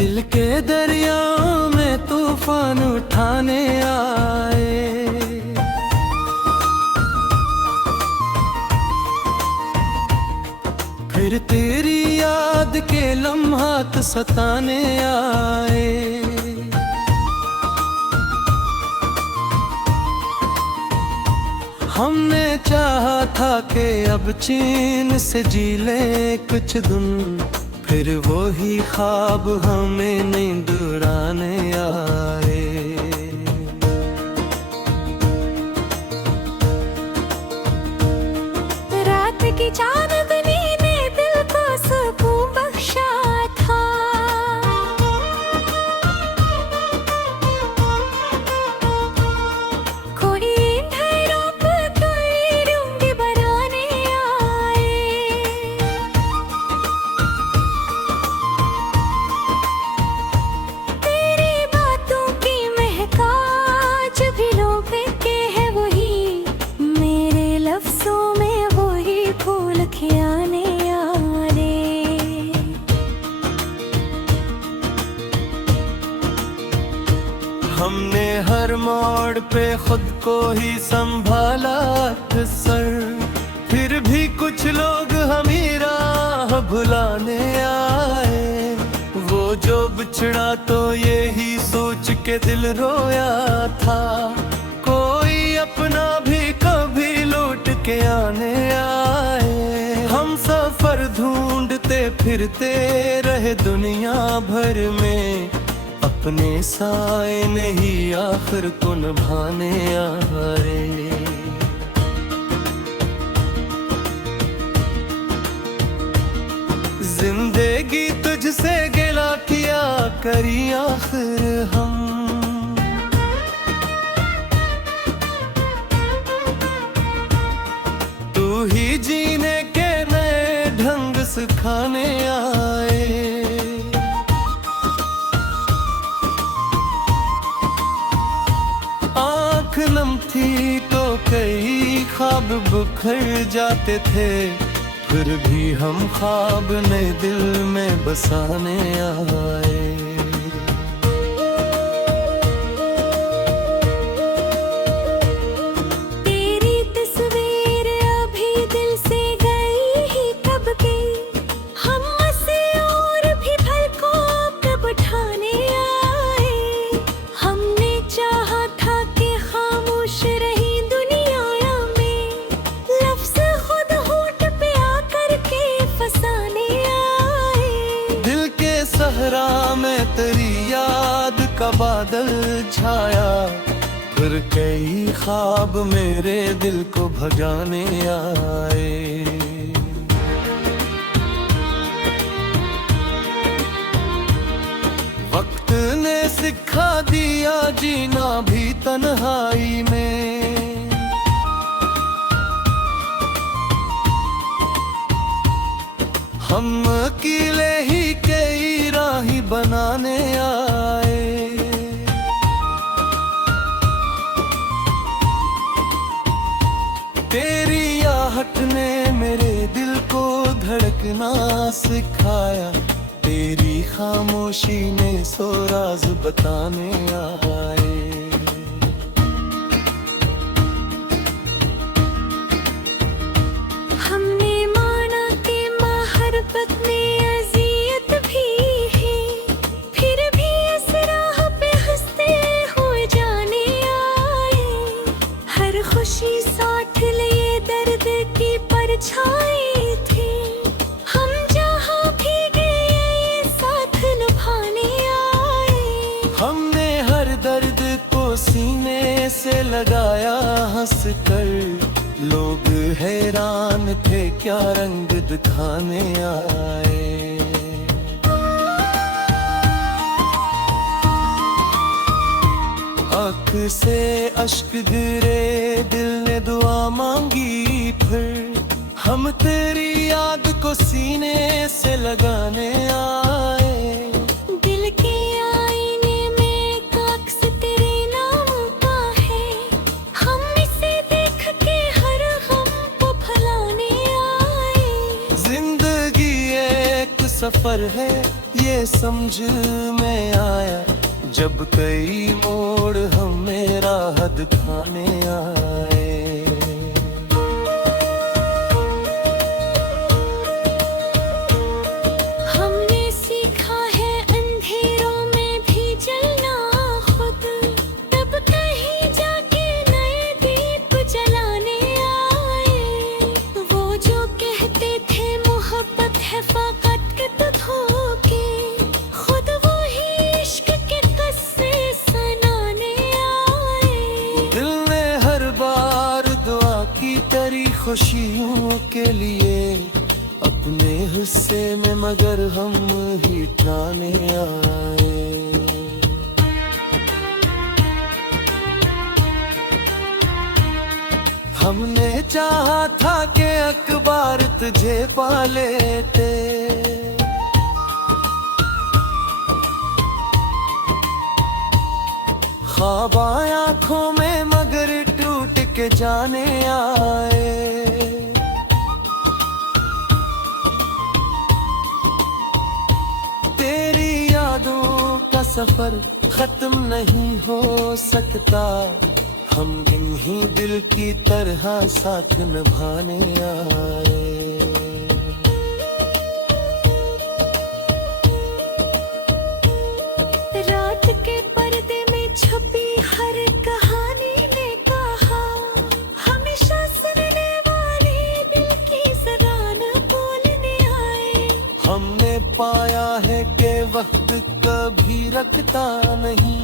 दिल के दरियाओं में तूफान उठाने आए, फिर तेरी याद के लम्हात सताने आए। हमने चाहा था कि अब चैन से जी ले कुछ दिन, फिर वो ही ख्वाब हमें नींद उड़ाने आए। रात की चांदनी ने दिल को सुकून बख्शा था, कोई ठहरों पर कोई डूंगी बनाने आए। हमने हर मोड़ पे खुद को ही संभाला अक्सर, फिर भी कुछ लोग हमें राह भुलाने आए। वो जो बिछड़ा तो यही सोच के दिल रोया था, कोई अपना भी कभी लौट के आने आए। हम सफर ढूंढते फिरते रहे दुनिया भर में, अपने साए नहीं आखिर को निभाने आए। जिंदगी तुझसे गिला किया करी आखिर हम, तू ही जीने के नए ढंग सिखाने आए। आँख नम थी तो कई ख्वाब बिखर जाते थे, फिर भी हम ख्वाब ने दिल में बसाने आए। तेरी तस्वीर अभी दिल से गई ही कब की, हम से और भी पल को कब उठाने आए। हमने चाहा था कि खामोश रही दुनिया में, लफ्ज़ खुद होठ पे आकर के फसाने आए। दिल के सहरा में तेरी याद का बादल छाया, फिर कई ख्वाब मेरे दिल को भगाने आए। वक्त ने सिखा दिया जीना भी तन्हाई में, हम अकेले ही कई राही बनाने आए। तेरी आहट ने मेरे दिल को धड़कना सिखाया, तेरी खामोशी ने सो राज बताने आए। हमने माना कि मोहब्बत में अज़ियत भी है, फिर भी इस राह पे हंसते हुए जाने आए। हर खुशी साथ लिए दर्द की परछाई थी, हम जहाँ भी गए साथ निभाने आए। हमने हर दर्द को सीने से लगाया हंस कर, लोग हैरान थे क्या रंग दिखाने आए। आँख से अश्क गिरे दिल ने दुआ मांगी, फिर हम तेरी याद को सीने से लगाने आए। दिल के आईने सफर है ये समझ में आया, जब कई मोड़ हमें राह दिखाने आए। हमने सीखा है अंधेरों में भी जलना खुद, तब कहीं जाके नए दीप जलाने आए। वो जो कहते थे मोहब्बत है फकत के तो धोखे, खुद वो ही इश्क के किस्से सुनाने आए। दिल ने हर बार दुआ की तेरी खुशियों के लिए, अपने हिस्से में मगर हम ही ठाने आए। हमने चाहा था कि अखबार तुझे पा लेते, ख्वाब आँखों में मगर टूट के जाने आए। तेरी यादों का सफर खत्म नहीं हो सकता, हम इन्हीं दिल की तरह साथ निभाने आए। रात के पर्दे में छुपी हर कहानी ने कहा, हमेशा सुनने वाले दिल की ज़बान बोलने आए। हमने पाया है कि वक्त कभी रखता नहीं,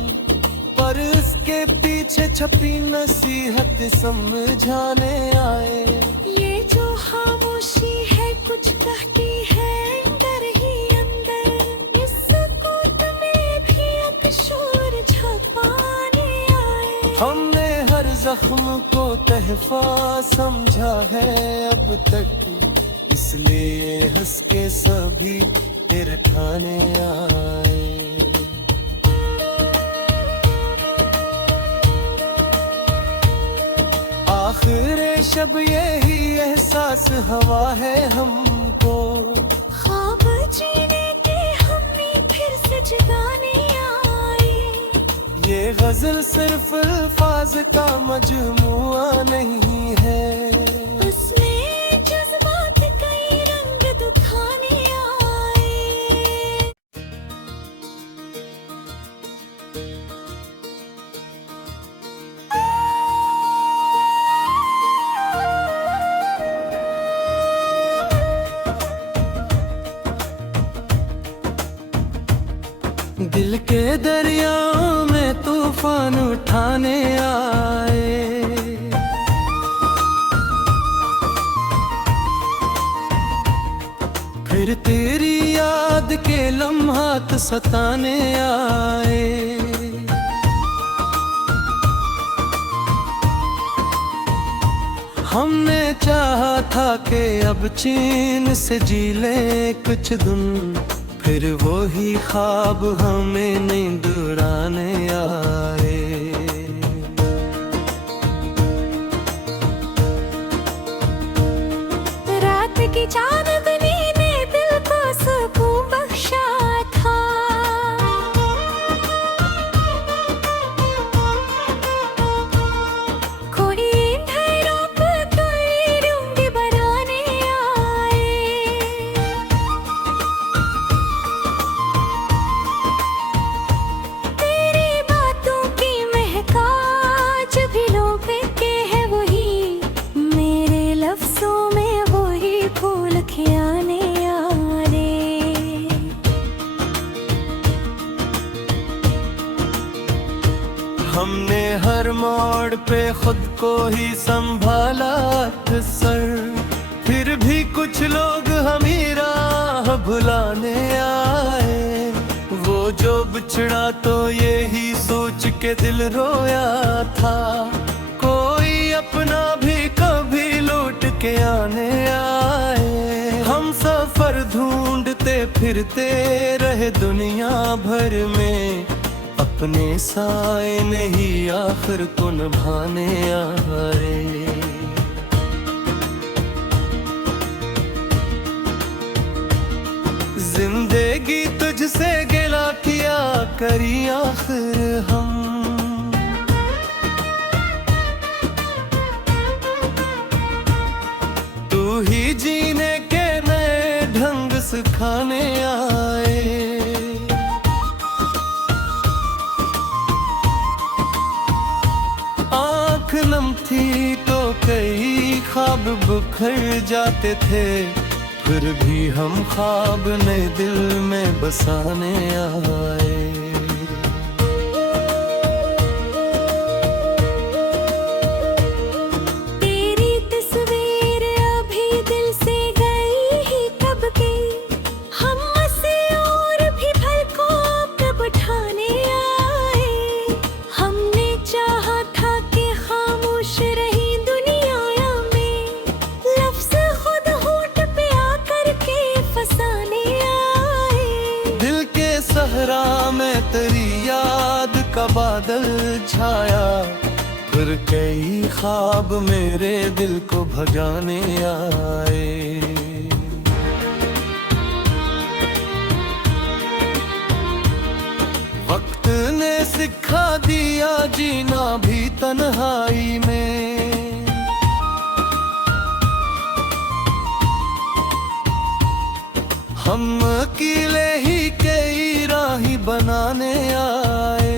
पर उसके पीछे छपी नसीहत समझाने आए। ये जो खामोशी है कुछ कहती है अंदर ही अंदर, इस सुकूत में भी एक शोर छुपाने आए। हमने हर जख्म को तहफा समझा है अब तक, इसलिए हंस के सभी तेरे ठाने आए। आखिर शब यही एहसास हवा है हमको, ख्वाब जीने के हमें फिर से जगाने आए। ये गजल सिर्फ अल्फाज का मजमुआ नहीं है, उसमें जज्बात कई रंग दिखाने आए। दिल के दरियाओं में तूफान उठाने आए। फिर तेरी याद के लम्हात सताने आए। हमने चाहा था कि अब चैन से जी ले कुछ दिन, फिर वो ही ख्वाब हमें नींद उड़ाने आए। रात की चांदनी ने दिल को सुकून बख्शा था, कोई अंधेरों पे कोई डूंगी बनाने आए। तेरी बातों की महका जो भी लोग के है वही, मेरे लफ्जों में वही फूल खिलाने आ रे। हमने हर मोड़ पे खुद को ही संभाला अक्सर, फिर भी कुछ लोग हमें राह भुलाने आए। वो जो बिछड़ा तो यही सोच के दिल रोया था, कोई अपना भी कभी लौट के आने आए। हम सफर ढूंढते फिरते रहे दुनिया भर में, अपने साए नहीं आखिर को निभाने आए। जिंदगी तुझसे गिला किया करी आखिर हम। तू ही जीने के नए ढंग सिखाने आए। आँख नम थी तो कई ख्वाब बिखर जाते थे, फिर भी हम ख्वाब ने दिल में बसाने आए। तेरी तस्वीर अभी दिल से गई ही कब के, हम से और भी भर को कब उठाने आए। हमने चाहा था कि खामोश रही दुनिया में, लफ्ज खुद होठ पे आकर के फसाने आए। दिल के सहरा में तेरी याद का बादल छाया, फिर कई ख्वाब मेरे दिल को भगाने आए। वक्त ने सिखा दिया जीना भी तन्हाई में। हम अकेले ही कई राही बनाने आए।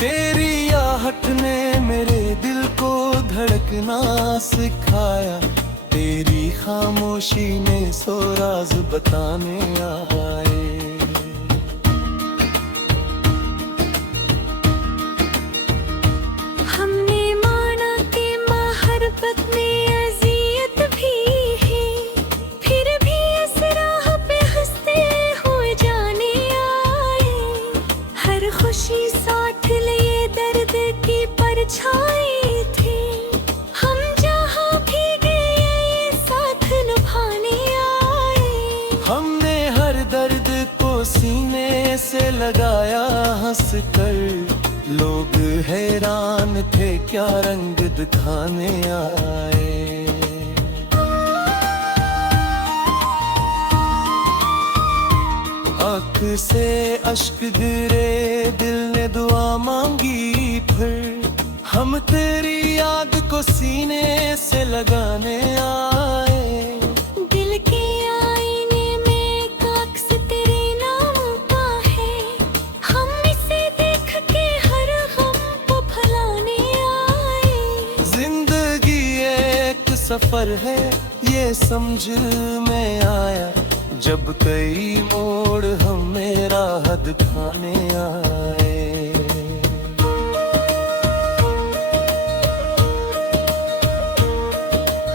तेरी आहट ने मेरे दिल को धड़कना सिखाया, तेरी खामोशी ने सो राज बताने आए। हमने माना कि मोहब्बत में अज़ियत भी है, फिर भी इस राह पे हंसते हुए जाने आए। हर खुशी साथ लिए दर्द की परछाई थी, हम जहाँ भी गए साथ निभाने आए। हमने हर दर्द को सीने से लगाया हंस कर, लोग हैरान थे क्या रंग दिखाने आए। आँख से अश्क गिरे दिल ने दुआ मांगी, फिर हम तेरी याद को सीने से लगाने आए। दिल के आईने में एक अक्स तेरे नाम का है, हम इसे देख के हर गम को भुलाने आए। जिंदगी एक सफर है ये समझ में आया, जब कई मोड़ हमें राह दिखाने आए।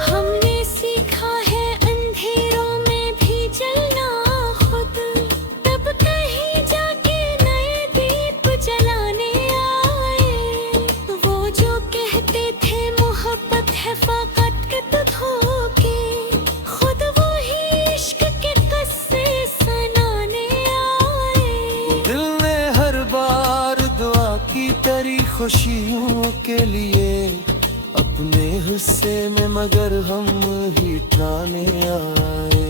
हमने सीखा है अंधेरों में भी जलना खुद, तब कहीं जाके नए दीप जलाने आए। वो जो कहते थे मोहब्बत है फकत के तो धोखे, खुद वो ही इश्क के किस्से सुनाने आए। दिल ने हर बार दुआ की तेरी खुशियों के लिए, अपने हिस्से में मगर हम ही ठाने आए।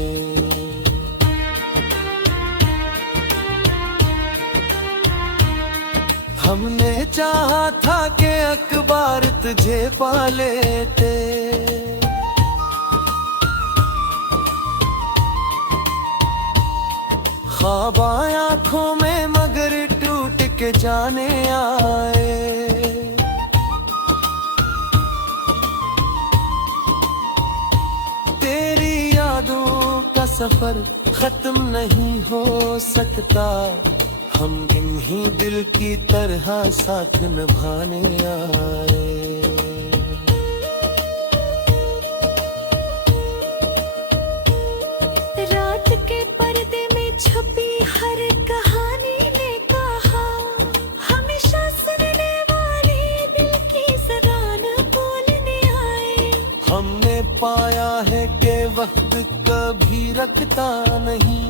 हमने चाहा था कि अखबार तुझे पा लेते, ख्वाब आँखों में मगर टूट के जाने आए। तेरी यादों का सफर खत्म नहीं हो सकता, हम इन्हीं दिल की तरह साथ निभाने आए। रात के पर्दे में छुपी हर कहानी ने कहा, हमेशा सुनने वाले दिल की ज़बान बोलने आए। हमने पाया है कि वक्त कभी रखता नहीं,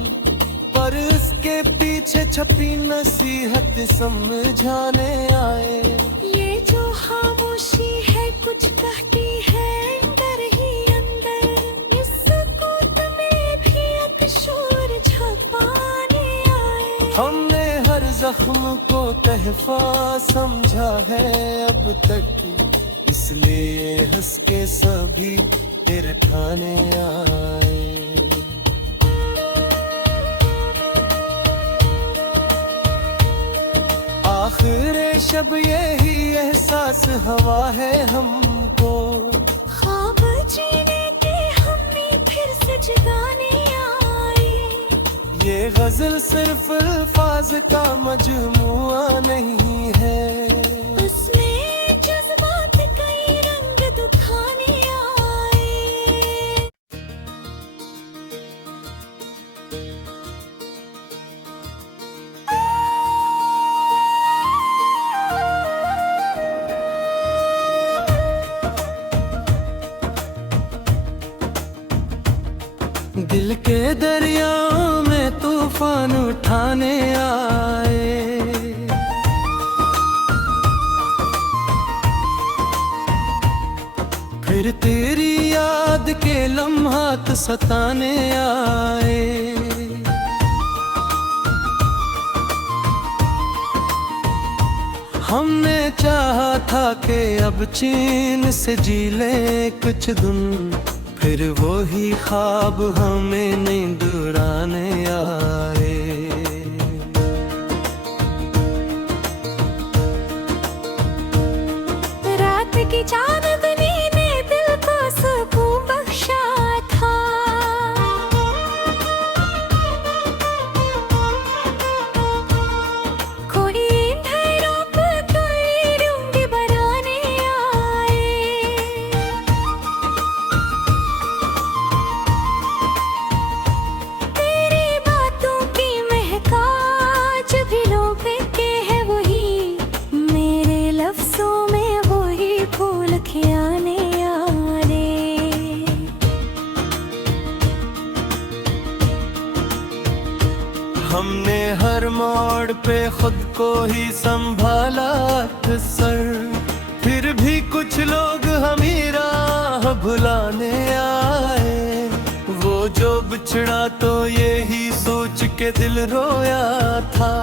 पर इसके पीछे छपी नसीहत समझाने आए। ये जो खामोशी है कुछ कहती है अंदर ही अंदर, जख्म को तहफा समझा है अब तक, इसलिए हंस के सभी तेरे ठाने आए। आखिर शब यही एहसास हवा है हमको, ख्वाब जीने के हमें फिर से जगाने आए। ये गजल सिर्फ अल्फाज का मजमुआ नहीं है, उसमें जज्बात कई रंग दिखाने आए। दिल के दरियाओं में तूफान उठाने आए। फिर तेरी याद के लम्हात सताने आए। हमने चाहा था कि अब चैन से जी ले कुछ दिन, फिर वो ही ख्वाब हमें नींद उड़ाने आए। रात की चांदनी ने दिल को सुकून बख्शा था, कोई ठहरों पर कोई डूंगी बनाने आए। तेरी बातों की महकाज भी लोग के है वही, मेरे लफ्जों में वही फूल खिलाने आ रे। हमने हर मोड़ पे खुद को ही संभाला अक्सर, फिर भी कुछ लोग हमें राह भुलाने आए। वो जो बिछड़ा तो यही सोच के दिल रोया था,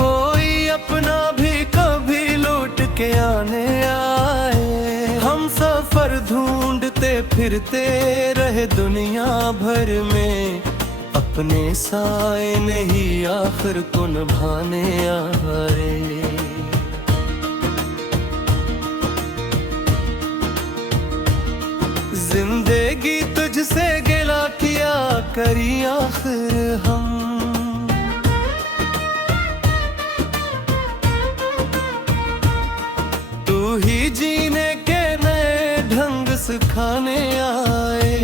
कोई अपना भी कभी लौट के आने आए। हम सफर ढूंढते फिरते रहे दुनिया भर में, अपने साए नहीं आखिर को निभाने आए। जिंदगी तुझसे गिला किया करी आखिर हम, तू ही जीने के नए ढंग सिखाने आए।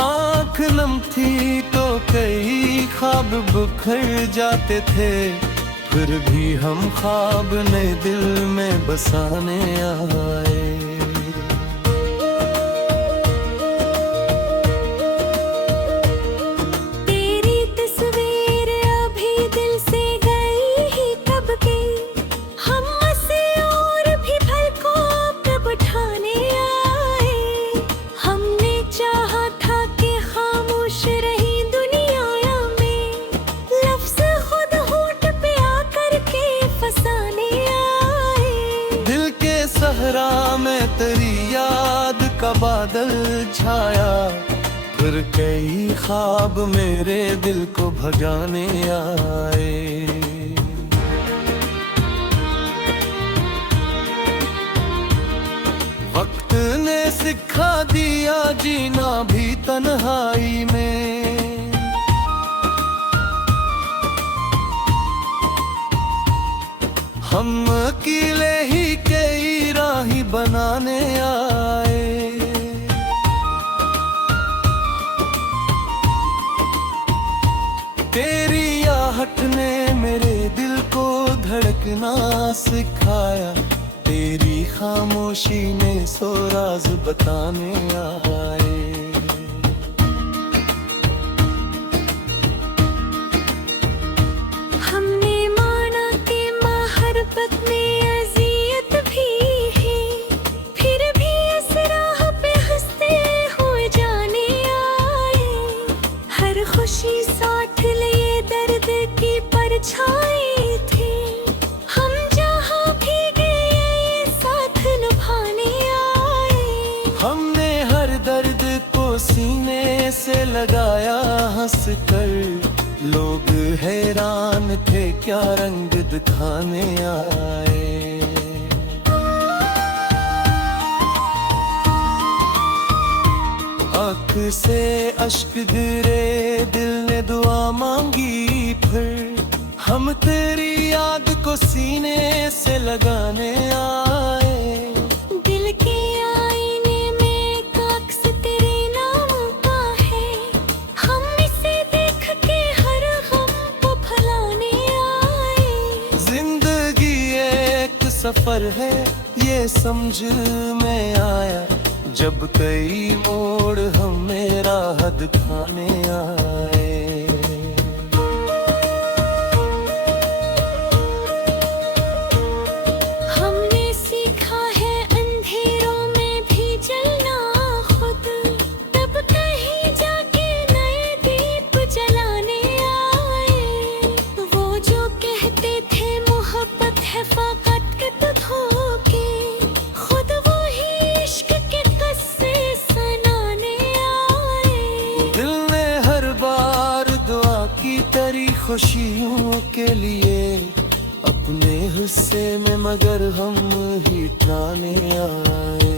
आँख नम थी तो कई ख्वाब बिखर जाते थे, फिर भी हम ख्वाब नए दिल में बसाने आए। तेरी तस्वीर अभी दिल से गई ही कब के, हम से और भी भर को कब उठाने आए। हमने चाहा था कि खामोश रही दुनिया में, लफ्ज खुद होठ पे आकर के फसाने आए। दिल के सहरा में तेरी याद का बादल छाया, फिर कई ख्वाब मेरे दिल को भगाने आए। वक्त ने सिखा दिया जीना भी तन्हाई में, हम अकेले ही कई राही बनाने आए। तेरी आहट ने मेरे दिल को धड़कना सिखाया, तेरी खामोशी ने सो राज बताने आए। हमने माना कि मोहब्बत में अज़ियत भी है, फिर भी इस राह पे हंसते हुए जाने आए। लगाया हंस कर। लोग हैरान थे क्या रंग दिखाने आए। आँख से अश्क गिरे दिल ने दुआ मांगी फिर। हम तेरी याद को सीने से लगाने आए। दिल के आईने में एक अक्स तेरे नाम का है। हम इसे देख के हर गम को भुलाने आए। जिंदगी एक सफर है ये समझ में आया, जब कई मोड़ हमें राह दिखाने आए। हमने सीखा है अंधेरों में भी जलना खुद, तब कहीं जाके नए दीप जलाने आए। वो जो कहते थे मोहब्बत है फकत के तो धोखे, खुद वो ही इश्क के किस्से सुनाने आए। दिल ने हर बार दुआ की तेरी खुशियों के लिए, अपने हिस्से में मगर हम ही ठाने आए।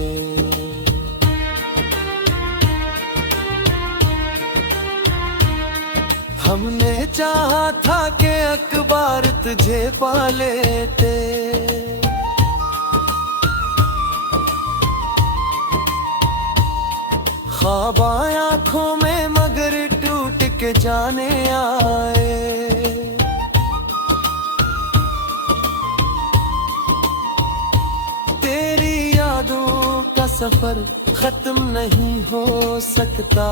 हमने चाहा था कि अखबार तुझे पा लेते, ख्वाब आँखों में मगर टूट के जाने आए। तेरी यादों का सफर खत्म नहीं हो सकता,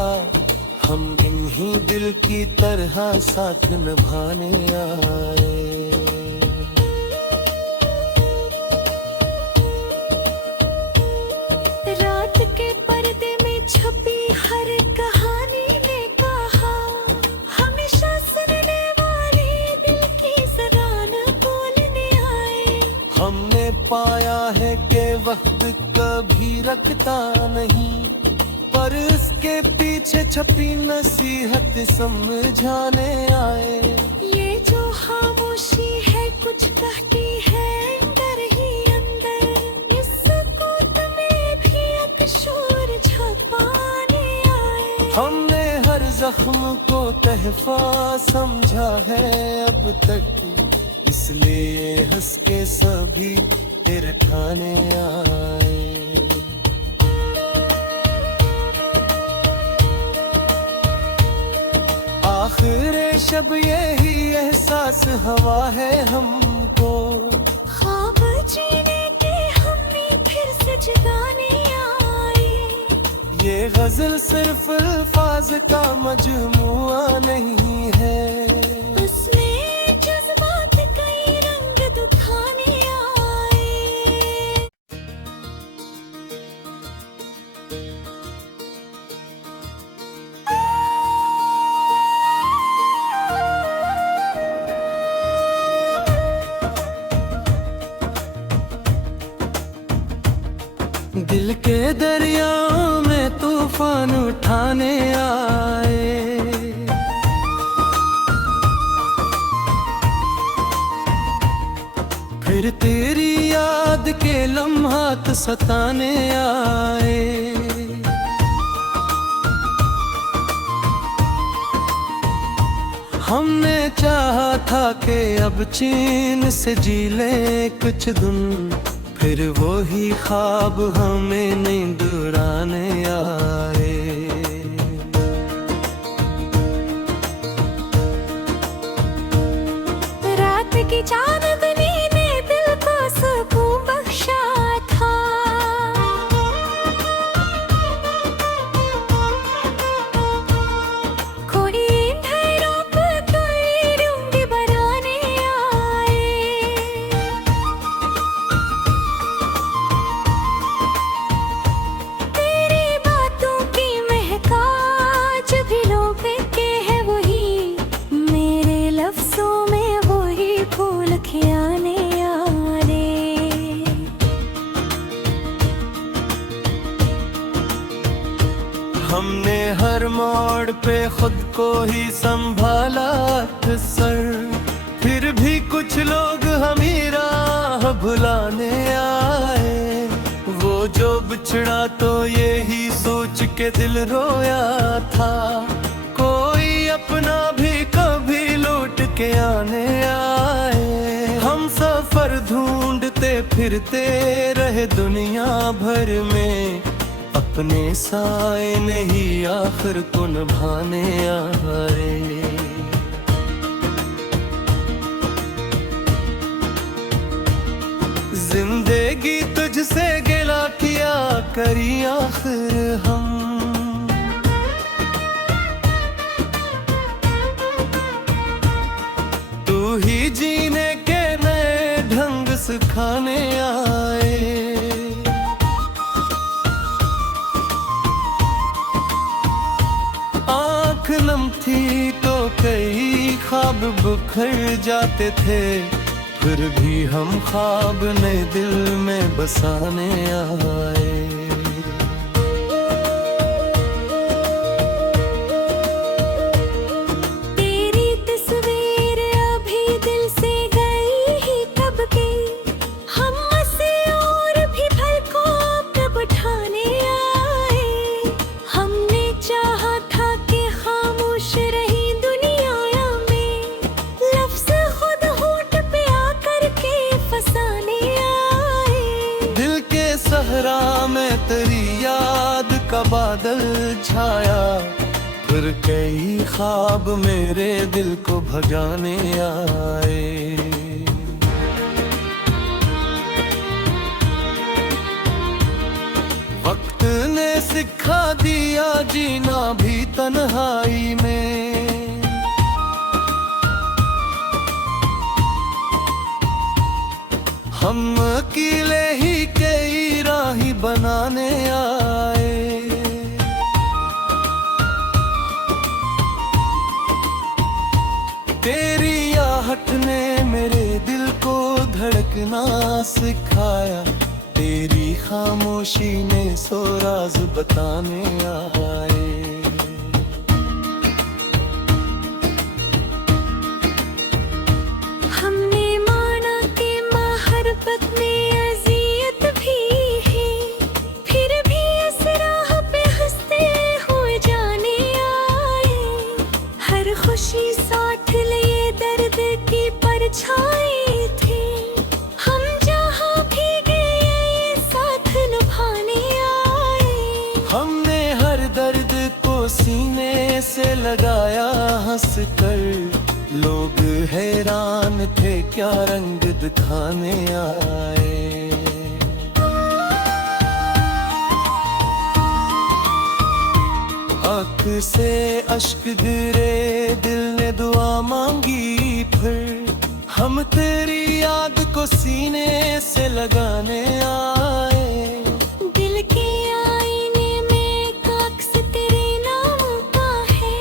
हम इन्हीं दिल की तरह साथ निभाने आए। रात के पर्दे में छुपी हर कहानी ने कहा, हमेशा सुनने वाले दिल की ज़बान बोलने आए। हमने पाया है कि वक्त कभी रखता नहीं, पर इसके पीछे छपी नसीहत समझाने आए। ये जो खामोशी है कुछ कहती है अंदर ही अंदर, इस सुकूत में भी एक शोर छुपाने आए। हमने हर जख्म को तहफा समझा है अब तक, इसलिए हंस के सभी तेरे ठाने आए। आखिर शब यही एहसास हवा है हमको, ख्वाब जीने के हमें फिर से जगाने आए। ये गजल सिर्फ अल्फाज का मजमुआ नहीं है, उसमें जज्बात कई रंग दिखाने आए। दिल के दरियाओं में तूफान उठाने आए। फिर तेरी याद के लम्हात सताने आए। हमने चाहा था कि अब चैन से जी ले कुछ दिन, फिर वो ही ख्वाब हमें नींद उड़ाने आए। रात की चांदनी ने दिल को सुकून बख्शा था, कोई अंधेरों पे कोई रूंगी बनाने आए। तेरी बातों की महका जो भी लोग के है वही, मेरे लफ्जों में वही फूल हमने हर मोड़ पे खुद को ही संभाला अक्सर, फिर भी कुछ लोग हमें राह भुलाने आए। वो जो बिछड़ा तो यही सोच के दिल रोया था, कोई अपना भी कभी लौट के आने आए। हम सफर ढूंढते फिरते रहे दुनिया भर में, अपने साए नहीं आखिर को निभाने आए। जिंदगी तुझसे गिला किया करी आखिर हम, तू ही जीने के नए ढंग सिखाने आए। आँख नम थी तो कई ख्वाब बिखर जाते थे, फिर भी हम ख्वाब नए दिल में बसाने आए। तेरी तस्वीर अभी दिल से गई ही कब के, हम हंसे और भी पल को कब उठाने आए। हमने चाहा था कि खामोश रही दुनिया में, लफ्ज़ खुद होठ पे आकर के फसाने आए। दिल के सहरा में तेरी याद का बादल छाया, फिर कई ख्वाब मेरे दिल को भगाने आए। वक्त ने सिखा दिया जीना भी तन्हाई में, हम अकेले ही कई राही बनाने आए। तेरी आहट ने मेरे दिल को धड़कना सिखाया, तेरी खामोशी ने सो राज बताने आए। हमने माना कि मोहब्बत में अज़ियत भी है, फिर भी इस राह पे हंसते हुए जाने आए। हर खुशी साथ लिए दर्द की परछाई थी, हम जहाँ भी गए साथ निभाने आए। हमने हर दर्द को सीने से लगाया हंस कर, लोग हैरान थे क्या रंग दिखाने आए। आँख से अश्क गिरे दिल ने दुआ मांगी, फिर हम तेरी याद को सीने से लगाने आए। दिल के आईने में एक अक्स तेरे नाम का है,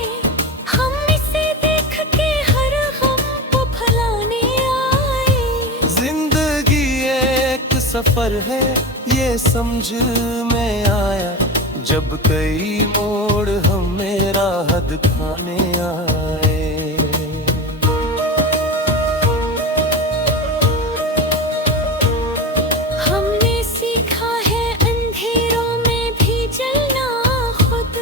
हम इसे देख के हर गम को भुलाने आए। जिंदगी एक सफर है ये समझ में आया, जब कई मोड़ हमें राह दिखाने आए। हमने सीखा है अंधेरों में भी जलना खुद,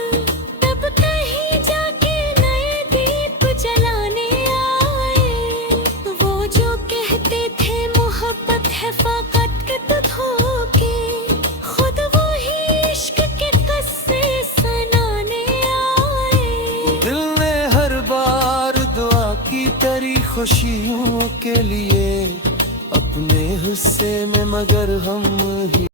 तब कहीं जाके नए दीप जलाने आए। वो जो कहते थे मोहब्बत है फकत के तो धोखे, खुद वो ही इश्क के किस्से सुनाने आए। दिल ने हर बार दुआ की तेरी खुशियों के लिए, अपने हिस्से में मगर हम ही